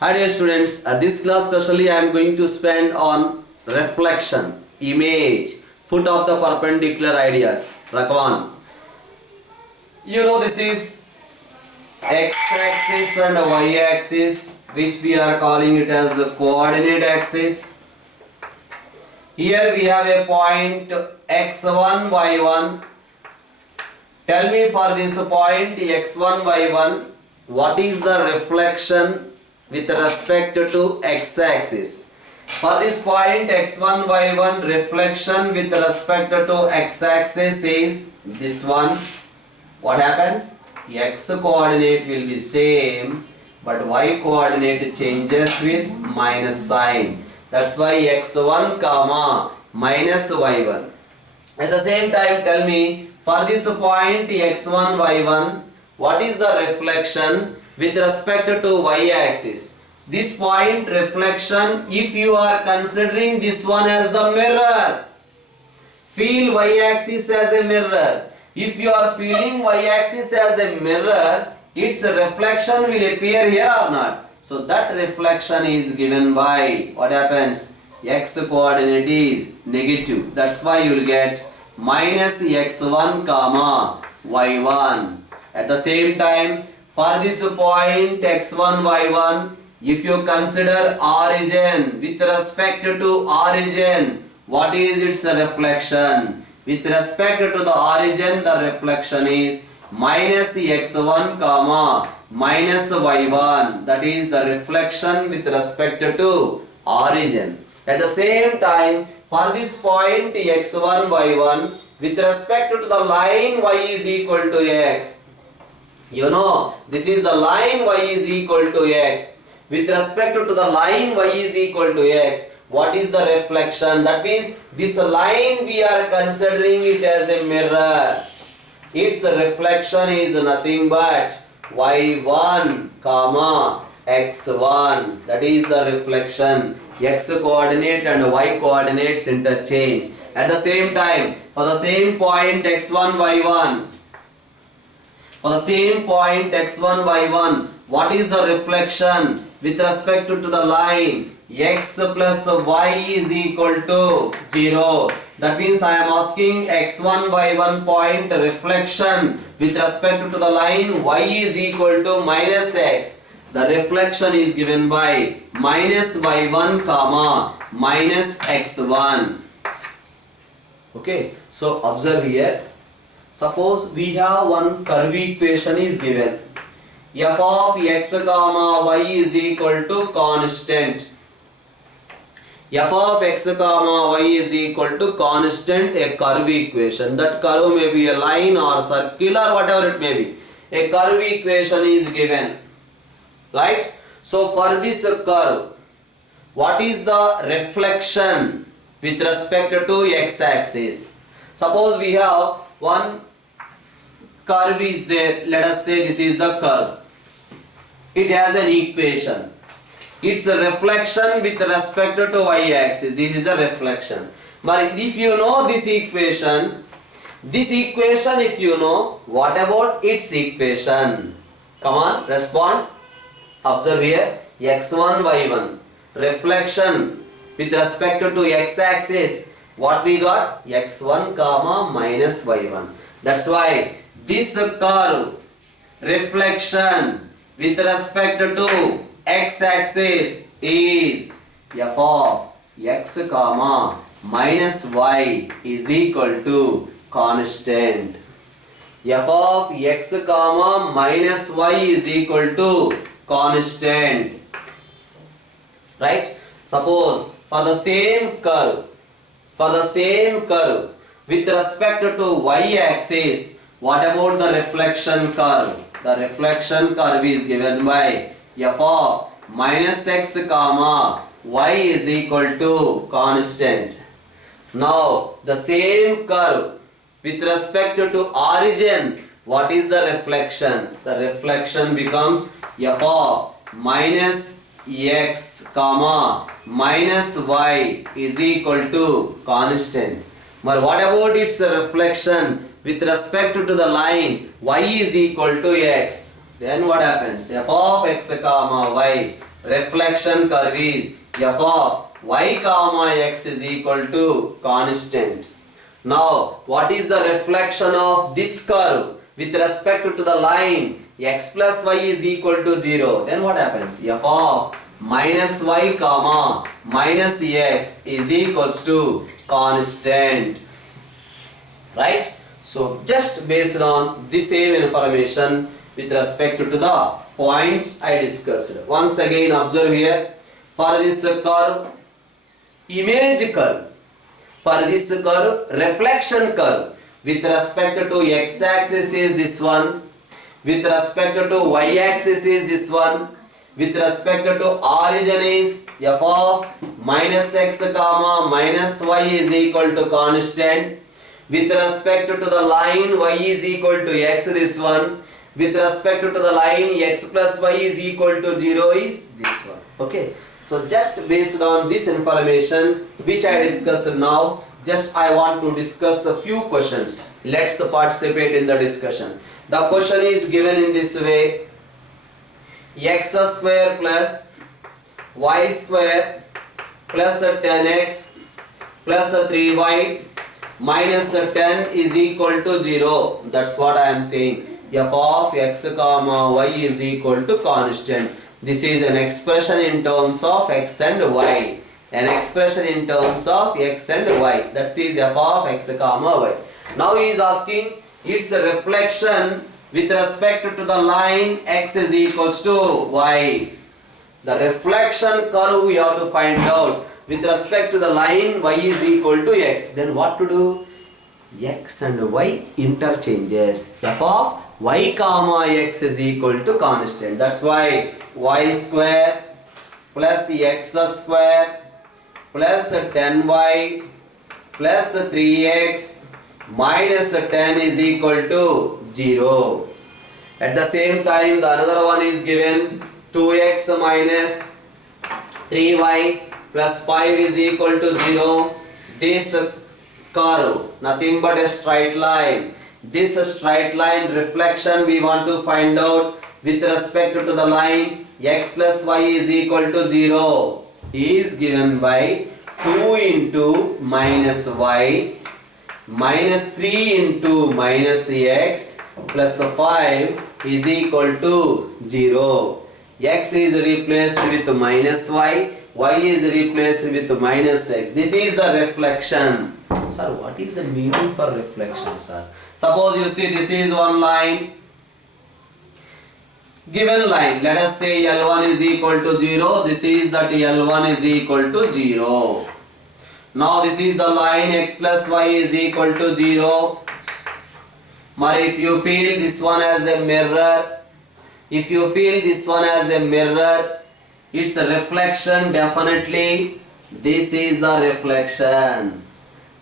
Hi dear students, this class specially I am going to spend on reflection, image, foot of the perpendicular ideas. Rakavan. You know this is x-axis and y-axis, which we are calling it as the coordinate axis. Here we have a point x1, y1. Tell me for this point x1, y1, what is the reflection with respect to x-axis? For this point x1, y1, reflection with respect to x-axis is this one. What happens? X coordinate will be same, but y coordinate changes with minus sign. That's why x1 comma minus y1. At the same time, tell me for this point x1, y1, what is the reflection with respect to y-axis? This point reflection, if you are considering this one as the mirror, feel y-axis as a mirror. If you are feeling y-axis as a mirror, its reflection will appear here or not. So that reflection is given by what happens? X coordinate is negative. That's why you will get minus x1 comma y1. At the same time, for this point x1, y1, if you consider origin with respect to origin, what is its reflection? With respect to the origin, the reflection is minus x1 comma minus y1. That is the reflection with respect to origin. At the same time, for this point x1, y1, with respect to the line y is equal to x. You know, this is the line y is equal to x. With respect to the line y is equal to x, what is the reflection? That means this line we are considering it as a mirror. Its reflection is nothing but y1 comma x1. That is the reflection. X coordinate and y coordinates interchange. At the same time, for the same point x1, y1, for the same point x1, y1, what is the reflection with respect to the line? X plus y is equal to 0. That means I am asking x1, y1 point reflection with respect to the line y is equal to minus x. The reflection is given by minus y1 comma minus x1. Okay, so observe here. Suppose we have one curve equation is given. F of x comma y is equal to constant. F of x comma y is equal to constant, a curve equation. That curve may be a line or circle or whatever it may be. A curve equation is given. Right? So for this curve, what is the reflection with respect to x-axis? Suppose we have one curve is there. Let us say this is the curve. It has an equation. Its a reflection with respect to y-axis. This is the reflection. But if you know this equation if you know, what about its equation? Come on, respond. Observe here, x1, y1. Reflection with respect to x-axis. What we got? x1 comma minus y1. That's why this curve reflection with respect to x-axis is f of x comma minus y is equal to constant. F of x comma minus y is equal to constant. Right? Suppose for the same curve with respect to y-axis, what about the reflection curve? The reflection curve is given by f of minus x comma y is equal to constant. Now the same curve with respect to origin, what is the reflection? The reflection becomes f of minus x comma minus y is equal to constant. But what about its reflection with respect to the line y is equal to x? Then what happens? F of x comma y reflection curve is f of y comma x is equal to constant. Now, what is the reflection of this curve with respect to the line x plus y is equal to 0? Then what happens? F of minus y comma minus x is equals to constant. Right? So, just based on this same information with respect to the points I discussed. Once again, observe here, for this curve, image curve, for this curve, reflection curve, with respect to x-axis is this one, with respect to y-axis is this one, with respect to origin is f of minus x comma minus y is equal to constant, with respect to the line y is equal to x, this one, with respect to the line x plus y is equal to 0 is this one. Okay. So just based on this information which I discussed now, just I want to discuss a few questions. Let's participate in the discussion. The question is given in this way: x square plus y square plus 10x plus 3y minus 10 is equal to 0. That's what I am saying. F of x comma y is equal to constant. This is an expression in terms of x and y. An expression in terms of x and y. That is f of x comma y. Now he is asking its reflection with respect to the line x is equals to y. The reflection curve we have to find out with respect to the line y is equal to x. Then what to do? X and y interchanges. F of y comma x is equal to constant. That's why y square plus x square plus 10y plus 3x minus 10 is equal to 0. At the same time, the another one is given 2x minus 3y plus 5 is equal to 0. This curve, nothing but a straight line. This straight line reflection we want to find out with respect to the line x plus y is equal to 0 is given by 2 into minus y minus 3 into minus x plus 5 is equal to 0. X is replaced with minus y, y is replaced with minus x. This is the reflection. Sir, what is the meaning for reflection, sir? Suppose you see this is one line, given line, let us say L1 is equal to 0, this is that L1 is equal to 0. Now this is the line x plus y is equal to 0. But if you feel this one as a mirror, if you feel this one as a mirror, its reflection definitely, this is the reflection.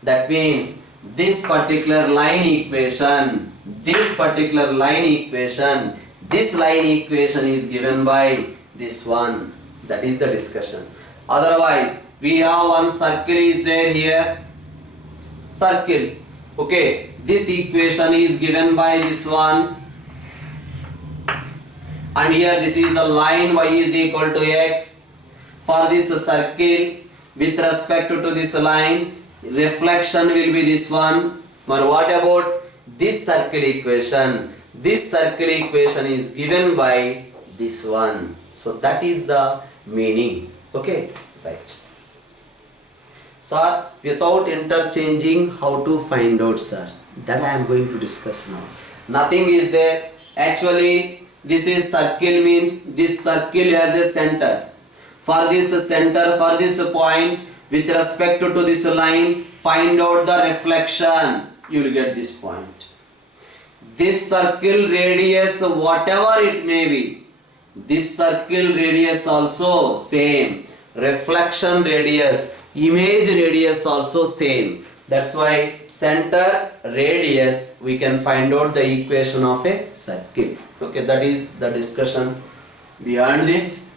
That means this particular line equation, this line equation is given by this one. That is the discussion. Otherwise, we have one circle is there here. Circle. Okay. This equation is given by this one. And here this is the line y is equal to x. For this circle, with respect to this line, reflection will be this one. But what about this circle equation? This circle equation is given by this one. So that is the meaning. Okay, right. Sir, without interchanging, how to find out, sir? That I am going to discuss now. Nothing is there. Actually, this is circle means this circle has a center. For this center, for this point, with respect to this line, find out the reflection. You will get this point. This circle radius, whatever it may be, this circle radius also same. Reflection radius, image radius also same. That's why center radius, we can find out the equation of a circle. Okay, that is the discussion beyond this.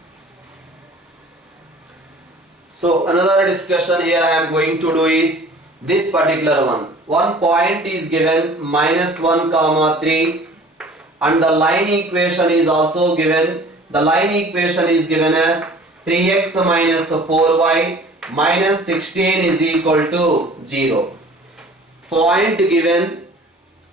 So another discussion here I am going to do is this particular one. One point is given minus 1 comma 3 and the line equation is also given the line equation is given as 3x minus 4y minus 16 is equal to 0. Point given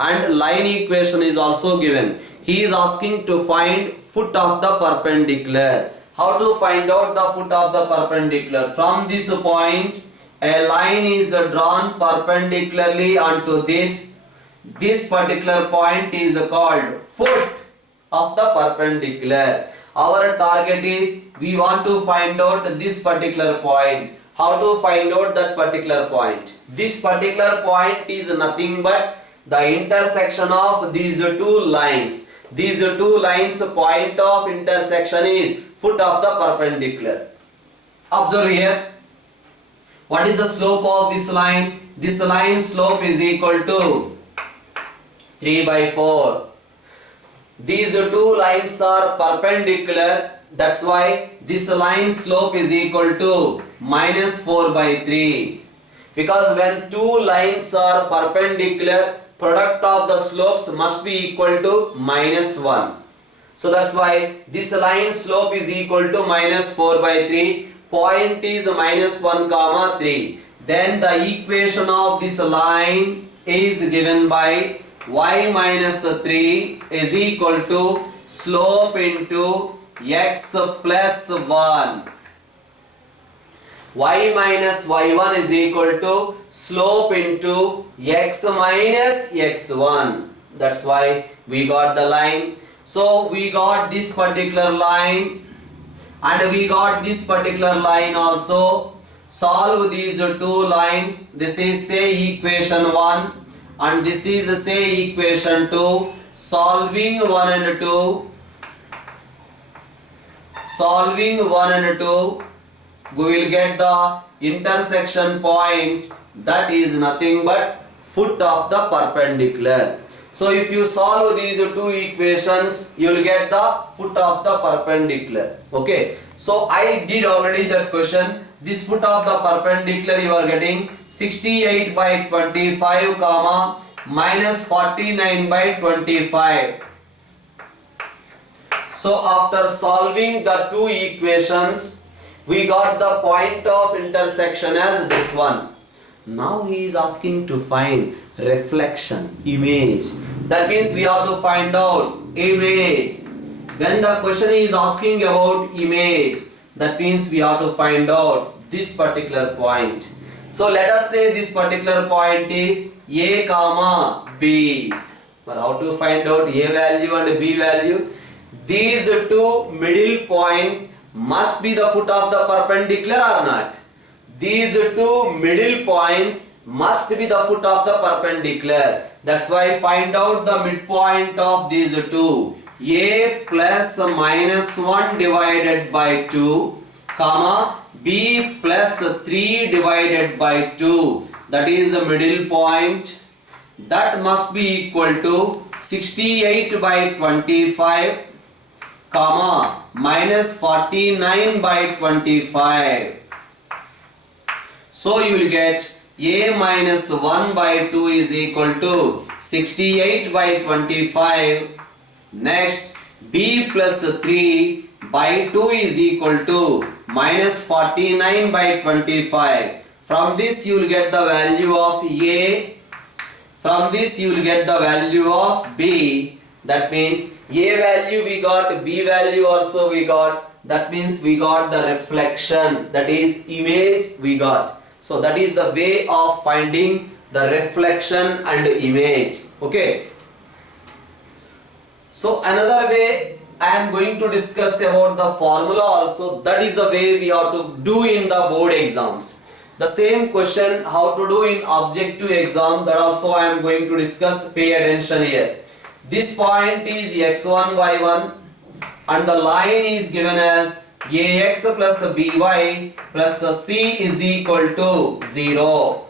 and line equation is also given. He is asking to find foot of the perpendicular. How to find out the foot of the perpendicular? From this point, a line is drawn perpendicularly onto this. This particular point is called foot of the perpendicular. Our target is we want to find out this particular point. How to find out that particular point? This particular point is nothing but the intersection of these two lines. These two lines point of intersection is foot of the perpendicular. Observe here. What is the slope of this line? This line slope is equal to 3 by 4. These two lines are perpendicular. That's why this line slope is equal to minus 4 by 3. Because when two lines are perpendicular, product of the slopes must be equal to minus 1. So that's why this line slope is equal to minus 4 by 3. Point is minus 1 comma 3. Then the equation of this line is given by y minus 3 is equal to slope into x plus 1. Y minus y1 is equal to slope into x minus x1. That's why we got the line. So we got this particular line and we got this particular line also. Solve these two lines. This is say equation 1 and this is say equation 2. Solving 1 and 2. Solving 1 and 2. We will get the intersection point, that is nothing but foot of the perpendicular. So if you solve these two equations, you will get the foot of the perpendicular. Okay. So I did already that question. This foot of the perpendicular you are getting 68 by 25 comma minus 49 by 25. So after solving the two equations, we got the point of intersection as this one. Now he is asking to find reflection, image. That means we have to find out image. When the question is asking about image, that means we have to find out this particular point. So let us say this particular point is A comma B. But how to find out A value and B value? These two middle point must be the foot of the perpendicular or not? These two middle point must be the foot of the perpendicular. That's why find out the midpoint of these two. A plus minus 1 divided by 2 comma B plus 3 divided by 2. That is the middle point. That must be equal to 68 by 25 comma minus 49 by 25. So you will get A minus 1 by 2 is equal to 68 by 25. Next, B plus 3 by 2 is equal to minus 49 by 25. From this you will get the value of A. From this you will get the value of B. That means A value we got, B value also we got. That means we got the reflection, that is image we got. So that is the way of finding the reflection and image. Okay. So another way I am going to discuss about the formula also. That is the way we have to do in the board exams. The same question how to do in objective exam, that also I am going to discuss. Pay attention here. This point is x1 y1 and the line is given as ax plus by plus c is equal to 0.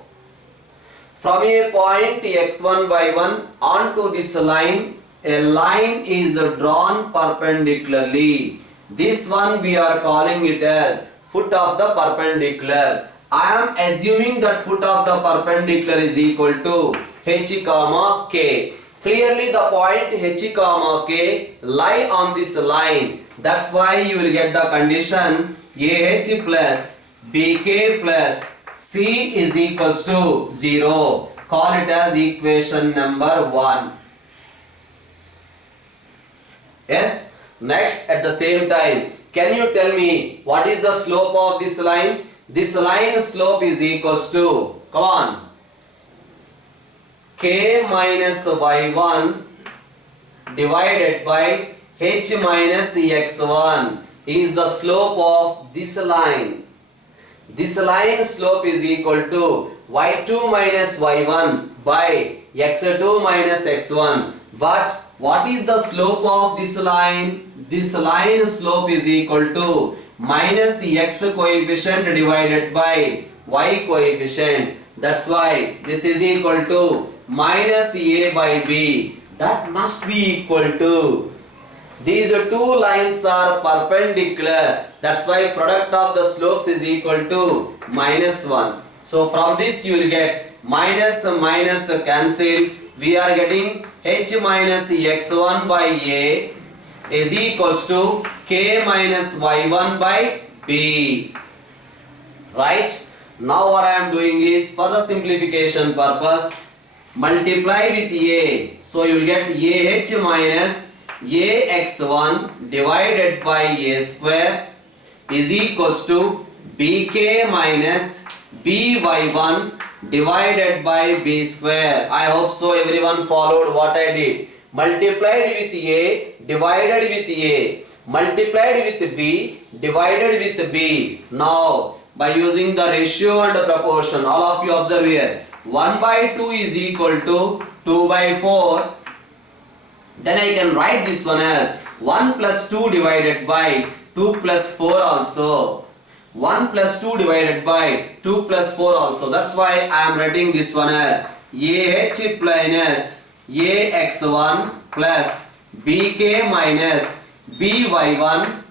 From a point x1 y1 onto this line, a line is drawn perpendicularly. This one we are calling it as foot of the perpendicular. I am assuming that foot of the perpendicular is equal to h comma k. Clearly the point H comma K lie on this line. That's why you will get the condition AH plus BK plus C is equals to 0. Call it as equation number 1. Yes. Next, at the same time, can you tell me what is the slope of this line? This line slope is equals to, come on, K minus Y1 divided by H minus X1 is the slope of this line. This line slope is equal to Y2 minus Y1 by X2 minus X1. But what is the slope of this line? This line slope is equal to minus X coefficient divided by Y coefficient. That's why this is equal to minus A by B. That must be equal to. These two lines are perpendicular. That's why product of the slopes is equal to minus 1. So from this you will get minus minus cancel. We are getting H minus X1 by A is equals to K minus Y1 by B. Right? Now what I am doing is, for the simplification purpose, multiply with A. So you will get AH minus AX1 divided by A square is equals to BK minus BY1 divided by B square. I hope so everyone followed what I did. Multiplied with A, divided with A, multiplied with B, divided with B. Now by using the ratio and proportion, all of you observe here, 1 by 2 is equal to 2 by 4. Then I can write this one as 1 plus 2 divided by 2 plus 4 also. 1 plus 2 divided by 2 plus 4 also. That's why I am writing this one as AH minus AX1 plus BK minus BY1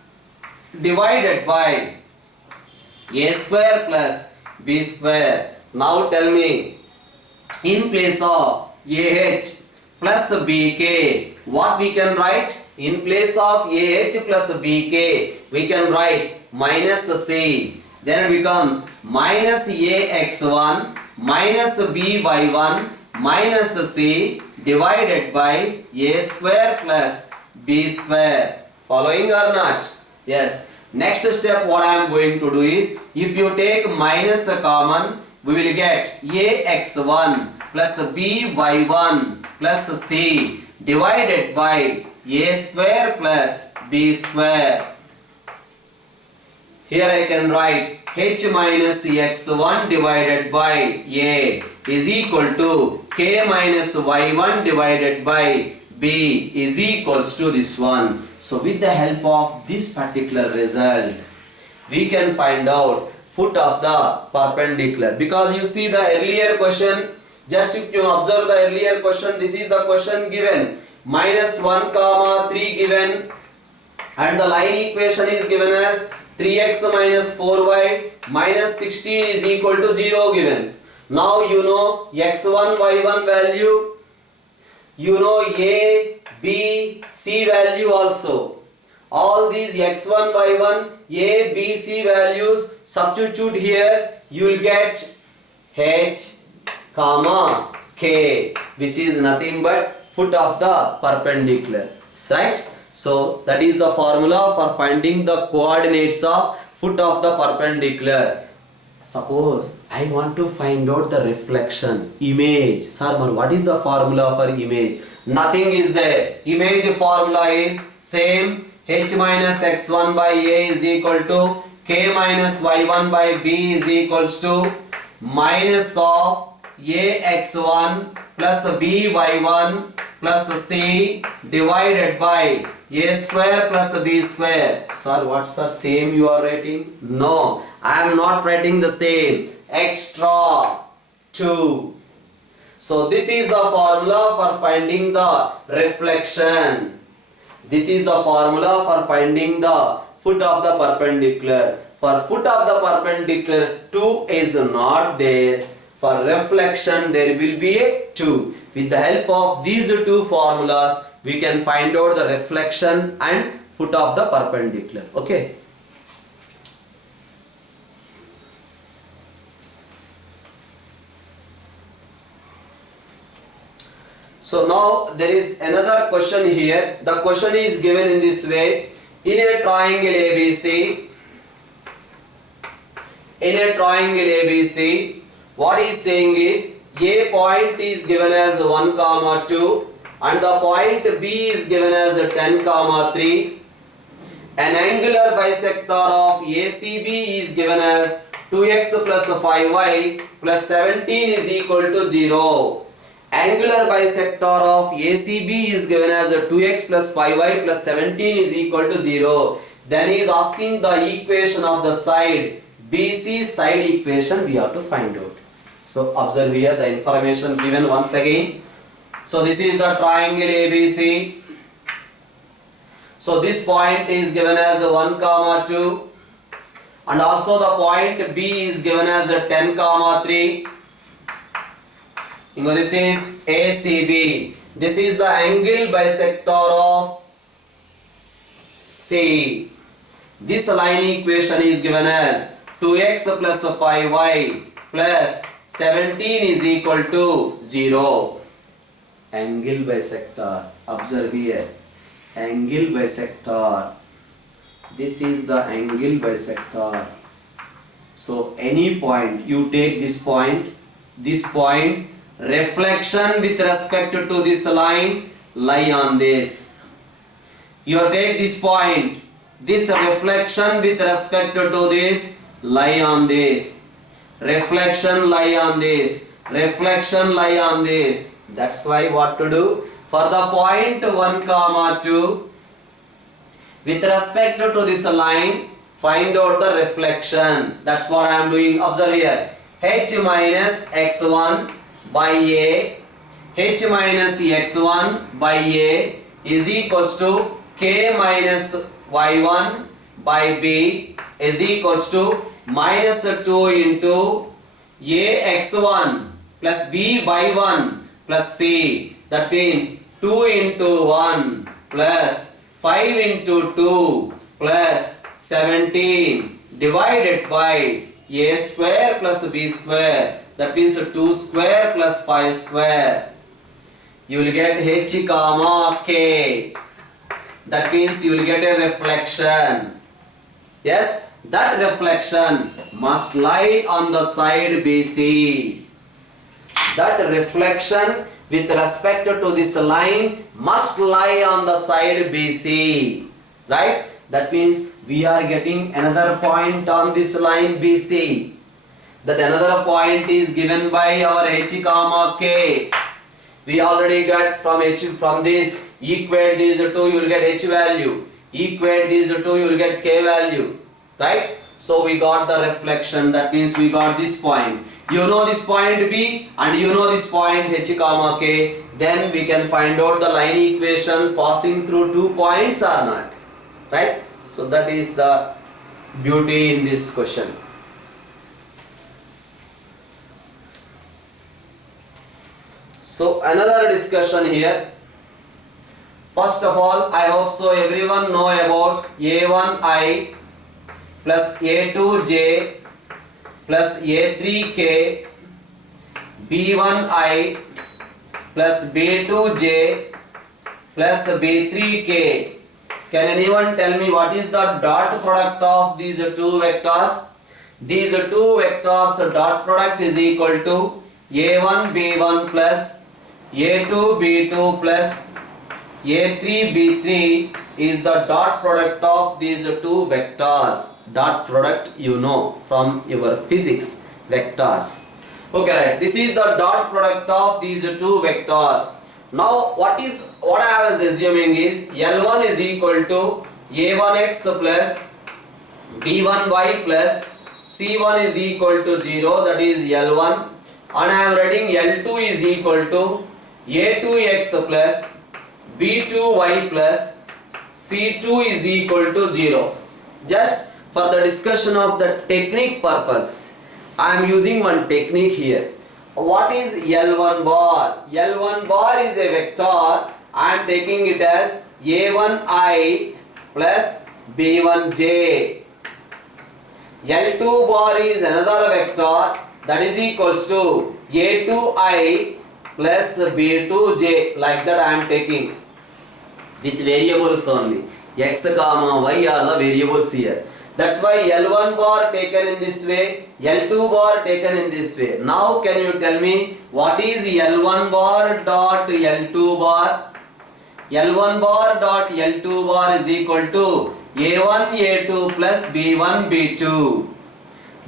divided by A square plus B square. Now tell me, in place of AH plus BK, what we can write? In place of AH plus BK, we can write minus C. Then it becomes minus AX1 minus BY1 minus C divided by A square plus B square. Following or not? Yes. Next step what I am going to do is, if you take minus a common, we will get AX1 plus BY1 plus C divided by A square plus B square. Here I can write H minus X1 divided by A is equal to K minus Y1 divided by B is equals to this one. So with the help of this particular result, we can find out foot of the perpendicular. Because you see the earlier question, just if you observe the earlier question, this is the question given. Minus 1 comma 3 given, and the line equation is given as 3x minus 4y minus 16 is equal to 0 given. Now you know x1, y1 value, you know a, b, c value also. All these x1, y1, a, b, c values substitute here, you will get h comma k, which is nothing but foot of the perpendicular, right? So that is the formula for finding the coordinates of foot of the perpendicular. Suppose I want to find out the reflection, image. Sir, what is the formula for image? Nothing is there. Image formula is same. H minus x1 by a is equal to k minus y1 by b is equals to minus of ax1 plus by1 plus c divided by a square plus b square. Sir, what's the same you are writing? No, I am not writing the same. Extra 2. So this is the formula for finding the reflection. This is the formula for finding the foot of the perpendicular. For foot of the perpendicular 2 is not there. For reflection there will be a 2. With the help of these two formulas we can find out the reflection and foot of the perpendicular. Okay. So now there is another question here. The question is given in this way. In a triangle ABC, what is saying is A point is given as 1, 2 and the point B is given as 10, 3. An angular bisector of ACB is given as 2x plus 5y plus 17 is equal to 0. Angular bisector of ACB is given as 2x plus 5y plus 17 is equal to 0. Then he is asking the equation of the side BC, side equation we have to find out. So observe here the information given once again. So this is the triangle ABC. So this point is given as 1, 2 and also the point B is given as 10, 3. This is ACB. This is the angle bisector of C. This line equation is given as 2x plus 5y plus 17 is equal to 0. Angle bisector. Observe here. Angle bisector. This is the angle bisector. So any point, you take this point, reflection with respect to this line lie on this. You take this point, this reflection with respect to this lie on this. Reflection lie on this. Reflection lie on this. That's why what to do? For the point 1, 2, with respect to this line, find out the reflection. That's what I am doing. Observe here. H minus x1 by A, H minus x1 by A is equals to K minus y1 by B is equals to minus 2 into A x1 plus B y1 plus C. That means 2 into 1 plus 5 into 2 plus 17 divided by A square plus B square. That means 2 square plus 5 square. You will get H comma K. That means you will get a reflection. Yes, that reflection must lie on the side BC. That reflection with respect to this line must lie on the side BC. Right? That means we are getting another point on this line BC. That another point is given by our H comma K. We already got from this, equate these two, you will get H value. Equate these two, you will get K value. Right? So we got the reflection. That means we got this point. You know this point B and you know this point H comma K. Then we can find out the line equation passing through 2 points or not. Right? So that is the beauty in this question. So another discussion here. First of all, I hope so everyone know about A1I plus A2J plus A3K, B1I plus B2J plus B3K. Can anyone tell me what is the dot product of these two vectors? These two vectors dot product is equal to A1 B1 plus A2 B2 plus A3 B3 is the dot product of these two vectors. Dot product you know from your physics vectors. Okay, right. This is the dot product of these two vectors. Now what I was assuming is L1 is equal to A1x plus B1y plus C1 is equal to 0, that is L1, and I am writing L2 is equal to A2x plus B2y plus C2 is equal to 0. Just for the discussion of the technique purpose, I am using one technique here. what is L1 bar? L1 bar is a vector. I am taking it as A1I plus B1J. L2 bar is another vector, that is equals to A2I plus B2J. Like that I am taking with variables only. X comma Y are the variables here. That's why L1 bar taken in this way, L2 bar taken in this way. Now can you tell me what is L1 bar dot L2 bar? L1 bar dot L2 bar is equal to A1 A2 plus B1 B2.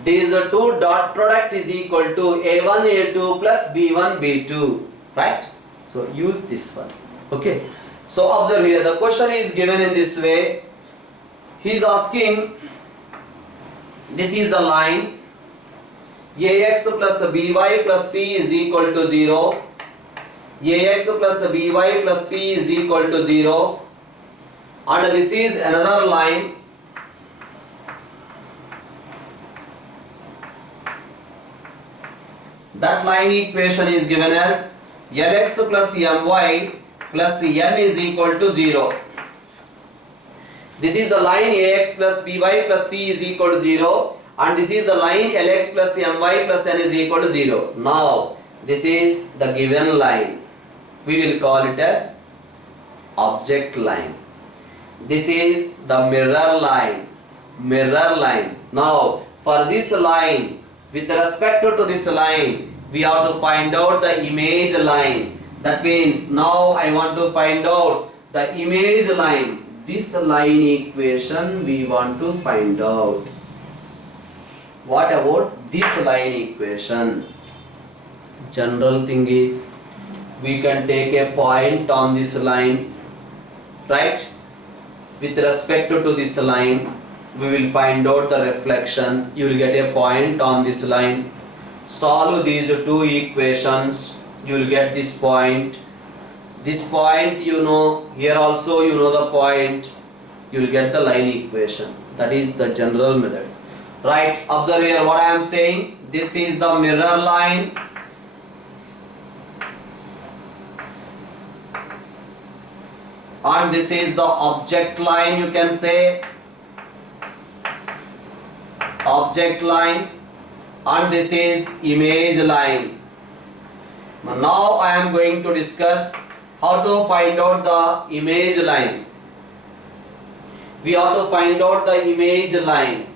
These two dot product is equal to A1 A2 plus B1 B2. Right? So use this one. Okay. So observe here, the question is given in this way. He is asking, this is the line AX plus BY plus C is equal to 0. AX plus BY plus C is equal to 0. And this is another line that line equation is given as LX plus MY plus N is equal to 0. This is the line AX plus BY plus C is equal to 0, and this is the line LX plus MY plus N is equal to 0. Now this is the given line. We will call it as object line. This is the mirror line. Mirror line. Now for this line, with respect to this line, we have to find out the image line. That means now I want to find out the image line. This line equation we want to find out. What about this line equation? General thing is, we can take a point on this line, right? With respect to this line, we will find out the reflection. You will get a point on this line. Solve these two equations. You will get this point. This point you know, here also you know the point. You will get the line equation. That is the general method. Right, observe here what I am saying. This is the mirror line. And this is the object line, you can say. Object line. And this is image line. Now I am going to discuss how to find out the image line. We have to find out the image line.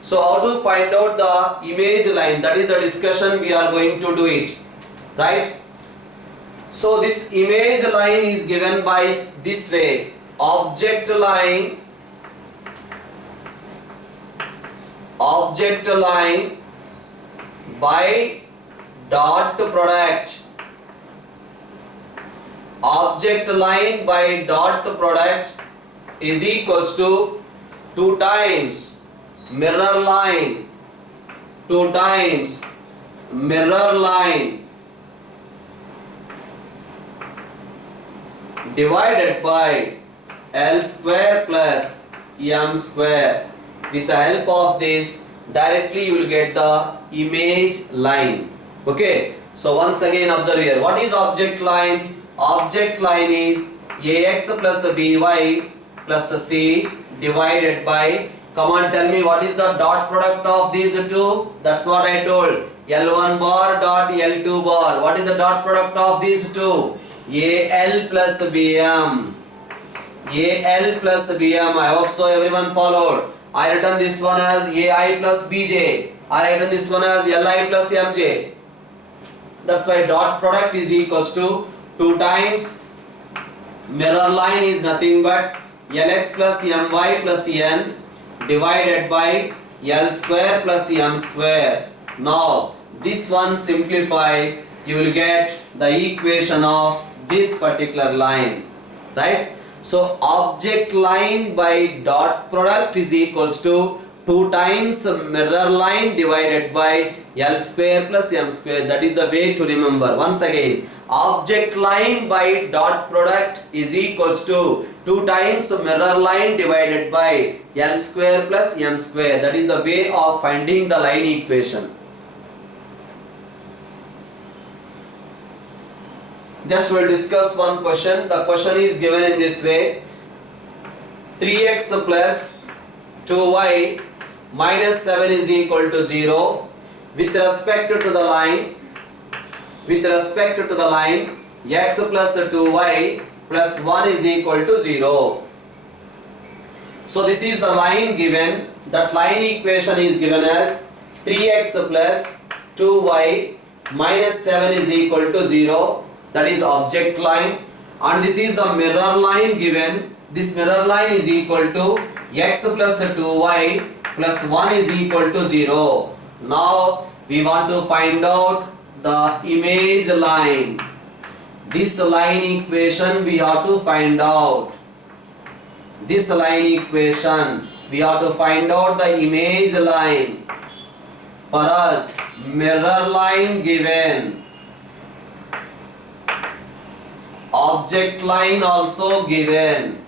So how to find out the image line, that is the discussion we are going to do it. Right? So this image line is given by this way. Object line by dot product. Object line by dot product is equals to 2 times mirror line, 2 times mirror line divided by L square plus M square. With the help of this, directly you will get the image line. Okay, so once again observe here, what is object line? Object line is AX plus BY plus C divided by, come on tell me what is the dot product of these two? That's what I told, L1 bar dot L2 bar. What is the dot product of these two? AL plus BM. AL plus BM. I hope so everyone followed. I written this one as AI plus BJ. I written this one as LI plus MJ. That's why dot product is equals to 2 times mirror line is nothing but LX plus MY plus N divided by L square plus M square. Now this one simplify, you will get the equation of this particular line, right? So object line by dot product is equals to 2 times mirror line divided by L square plus M square. That is the way to remember. Once again, object line by dot product is equals to 2 times mirror line divided by L square plus M square. That is the way of finding the line equation. Just we'll discuss one question. The question is given in this way: 3x plus 2y minus 7 is equal to 0. With respect to the line, x plus 2y plus 1 is equal to 0. So this is the line given. That line equation is given as 3x plus 2y minus 7 is equal to 0. That is object line. And this is the mirror line given. This mirror line is equal to x plus 2y plus 1 is equal to 0. Now we want to find out the image line. This line equation we have to find out. This line equation we have to find out the image line. For us, mirror line given, object line also given,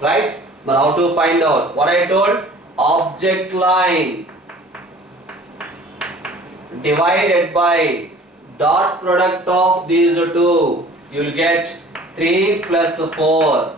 right? But how to find out? What I told? Object line divided by dot product of these two, you will get 3 plus 4.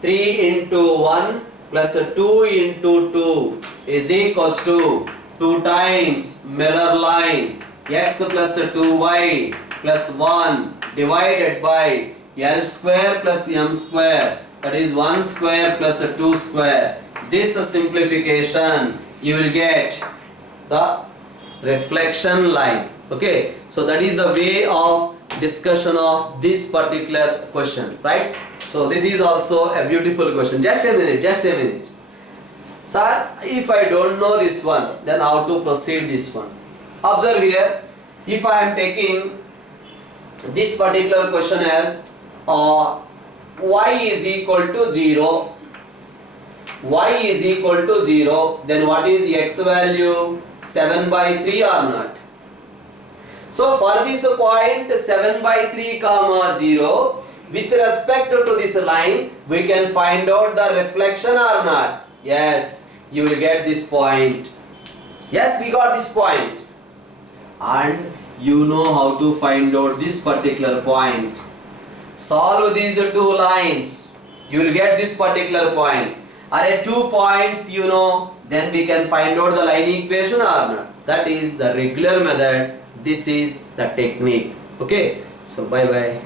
3 into 1 plus 2 into 2 is equals to 2 times mirror line x plus 2y plus 1 divided by L square plus M square, that is 1 square plus 2 square. This simplification you will get the reflection line. Okay, so that is the way of discussion of this particular question, right? So this is also a beautiful question. Just a minute. Sir, if I don't know this one, then how to proceed this one? Observe here, if I am taking this particular question as y is equal to 0, then what is x value? 7 by 3 or not? So for this point 7 by 3 comma 0, with respect to this line, we can find out the reflection or not? Yes, you will get this point. Yes, we got this point. And you know how to find out this particular point. Solve these two lines, you will get this particular point. Are 2 points you know, then we can find out the line equation or not. That is the regular method. This is the technique. Okay, so bye bye.